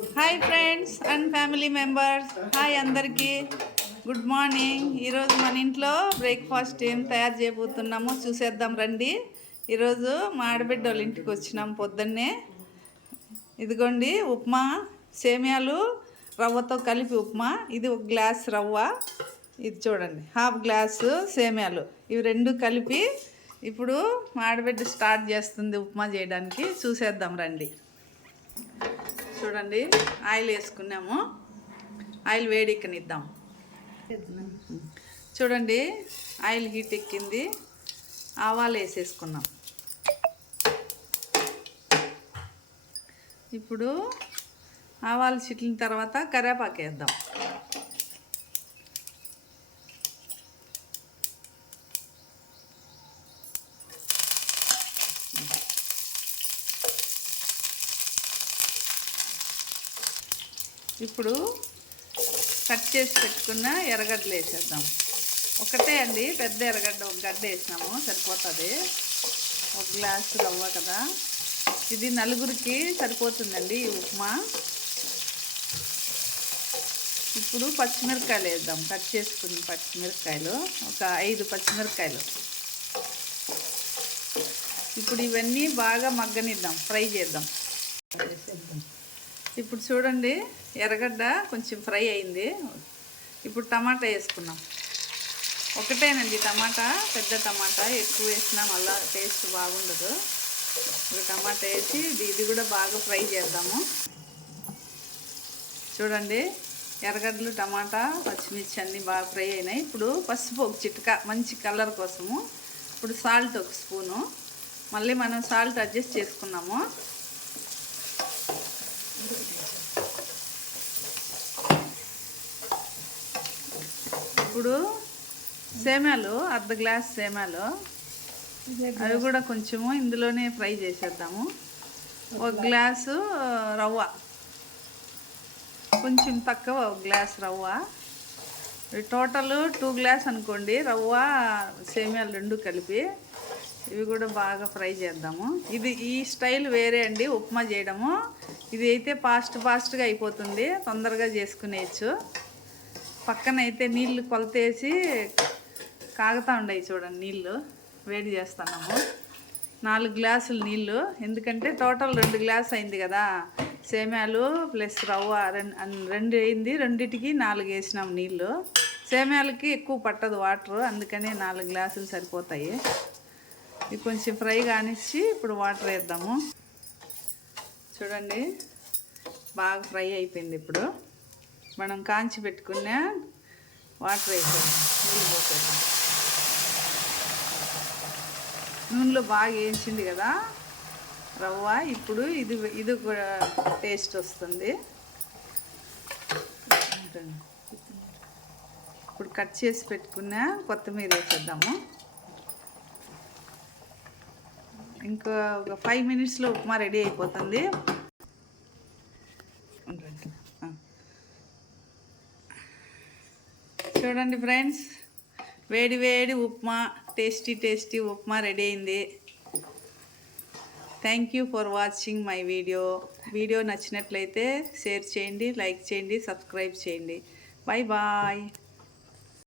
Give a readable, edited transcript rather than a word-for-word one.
Hi friends and family members, hi అందరికీ good morning. ఈరోజు మన ఇంట్లో బ్రేక్ఫాస్ట్ ఏం తయారు చేయబోతున్నామో చూసేద్దాం రండి. ఈరోజు మా ఆడబిడ్డ వాళ్ళ ఇంటికి వచ్చినాం పొద్దున్నే. ఇదిగోండి ఉప్మా, సేమియాలు రవ్వతో కలిపి ఉప్మా. ఇది ఒక గ్లాస్ రవ్వ, ఇది చూడండి హాఫ్ గ్లాసు సేమియాలు, ఇవి రెండు కలిపి ఇప్పుడు మా ఆడబిడ్డ స్టార్ట్ చేస్తుంది ఉప్మా చేయడానికి. చూసేద్దాం రండి. చూడండి ఆయిల్ వేసుకున్నాము, ఆయిల్ వేడెక్కనిద్దాం. చూడండి ఆయిల్ హీట్ ఎక్కింది, ఆవాలు వేసేసుకున్నాం. ఇప్పుడు ఆవాలు చిట్లిన తర్వాత కరివేపాకు వేద్దాం. ఇప్పుడు కట్ చేసి పెట్టుకున్న ఎర్రగడ్డలు వేసేద్దాం. ఒకటే అండి, పెద్ద ఎర్రగడ్డ ఒక గడ్డ వేసినాము సరిపోతుంది. ఒక గ్లాసు రవ్వ కదా, ఇది నలుగురికి సరిపోతుందండి ఈ ఉప్మా. ఇప్పుడు పచ్చిమిరపకాయలు వేద్దాం. కట్ చేసుకున్న పచ్చిమిరపకాయలు ఒక 5 పచ్చిమిరపకాయలు. ఇప్పుడు ఇవన్నీ బాగా మగ్గనిద్దాం, ఫ్రై చేద్దాం. ఇప్పుడు చూడండి ఎర్రగడ్డ కొంచెం ఫ్రై అయింది. ఇప్పుడు టమాటా వేసుకున్నాం. ఒకటేనండి టమాటా, పెద్ద టమాటా. ఎక్కువ వేసినా మళ్ళీ టేస్ట్ బాగుండదు. ఇప్పుడు టమాటా వేసి ఇది కూడా బాగా ఫ్రై చేద్దాము. చూడండి ఎర్రగడ్డలు, టమాటా, పచ్చిమిర్చి అన్నీ బాగా ఫ్రై అయినాయి. ఇప్పుడు పసుపు ఒక చిటిక మంచి కలర్ కోసము. ఇప్పుడు సాల్ట్ ఒక స్పూను, మళ్ళీ మనం సాల్ట్ అడ్జస్ట్ చేసుకున్నాము. ఇప్పుడు సేమ్యాలు, అర్ధ గ్లాస్ సేమ్యాలు, అవి కూడా కొంచెము ఇందులోనే ఫ్రై చేసేద్దాము. ఒక గ్లాసు రవ్వ, కొంచెం తక్కువ ఒక గ్లాస్ రవ్వ. టోటల్ 2 గ్లాస్ అనుకోండి రవ్వ సేమ్యాలు రెండు కలిపి. ఇవి కూడా బాగా ఫ్రై చేద్దాము. ఈ స్టైల్ వేరే అండి ఉప్మా చేయడము. ఇది అయితే ఫాస్ట్గా అయిపోతుంది, తొందరగా చేసుకునేయచ్చు. పక్కన అయితే నీళ్ళు కొలతేసి కాగుతూ ఉన్నాయి. చూడండి నీళ్ళు వేడి చేస్తున్నాము. 4 గ్లాసులు నీళ్ళు, ఎందుకంటే టోటల్ 2 గ్లాస్ అయింది కదా. సేమ్యాలు ప్లస్ రవ్వ రెండు అయింది, రెండిటికి 4 వేసినాం నీళ్ళు. సేమ్యాలకి ఎక్కువ పట్టదు వాటర్, అందుకని 4 గ్లాసులు సరిపోతాయి. ఇది కొంచెం ఫ్రై కానిచ్చి ఇప్పుడు వాటర్ వేద్దాము. చూడండి బాగా ఫ్రై అయిపోయింది. ఇప్పుడు మనం కాంచి పెట్టుకున్న వాటర్ వేసేద్దాం, నీళ్ళు పోసేద్దాం. నూనెలో బాగా వేయించింది కదా రవ్వ. ఇప్పుడు ఇది కూడా టేస్ట్ వస్తుంది. ఇప్పుడు కట్ చేసి పెట్టుకున్న కొత్తిమీర వేసేద్దాము. ఇంకా ఒక 5 మినిట్స్లో ఉప్మా రెడీ అయిపోతుంది. చూడండి ఫ్రెండ్స్, వేడి వేడి ఉప్మా, టేస్టీ ఉప్మా రెడీ అయింది. Thank you for watching my video నచ్చినట్లయితే షేర్ చేయండి, లైక్ చేయండి, సబ్స్క్రైబ్ చేయండి. Bye bye.